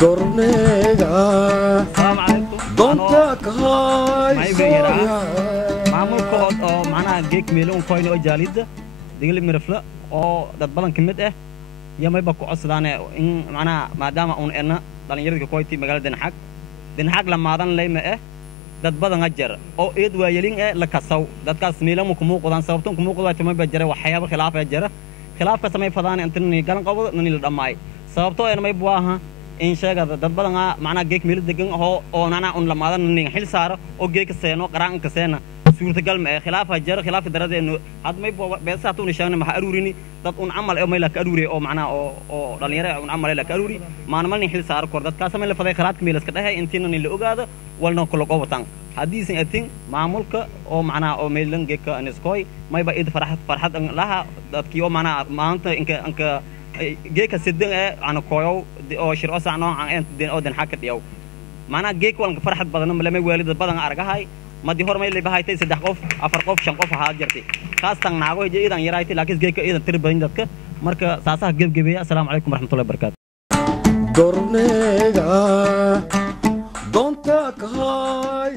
Dornega. السلام عليكم. Donta kahai. maamulka oo macnaha geek meelon coin oo jaalida digal mirafla oo dad badan kamid ah yamayba ku codsadaan in macnaha maadaama uun erna dhalinyarada koyti magaalada Den Haag lamaadan leeyma ah dad badan ajar oo eed waayelin la kasaw dadkaas meelamo ku muuqdaan sababtoo ku muuqdaa tamay ba jira waxyaabo khilaaf ah jira khilaafka samay fadaan intii galan qabado nani la dhamaay sababtoo ay may buaha in sheegada dad badan macnaha geek meel degan oo nana un lamaadan nin xil saaro oo geek seeno qaraan ka seena suurtagal ma khilaaf jira khilaaf daradeenu had may beesaatu nishaana ma aruurini dad un amal oo may la ka aruuri oo macnaha oo dhalinyaro un amal la ka aruuri maana nin xil saaro kor dadkaas samay la faday khiraadka meel iska dhahay intiina nin la ogaado walna kula qowatan hadiisin atin maamulka oo macnaha oo meelan geeka aniskoy may ba id farxad laha dadkii oo macnaha maanta inka geeka sidin ana koyo oo shirco saacno aan Den Haag ka dhiyaw macnaha geek walka farxad badan ma lama waalid badan argahay madi hormay leebahay 3 qof 4 qof 5 qof ha jirtay kaastan naago iidan yaraaytay laakiin geeka iidan tir badan dadka marka saasaha gebgebeeya assalaamu calaykum waraxmatullaahi wabarakaatuh Dornega. Donta kahai.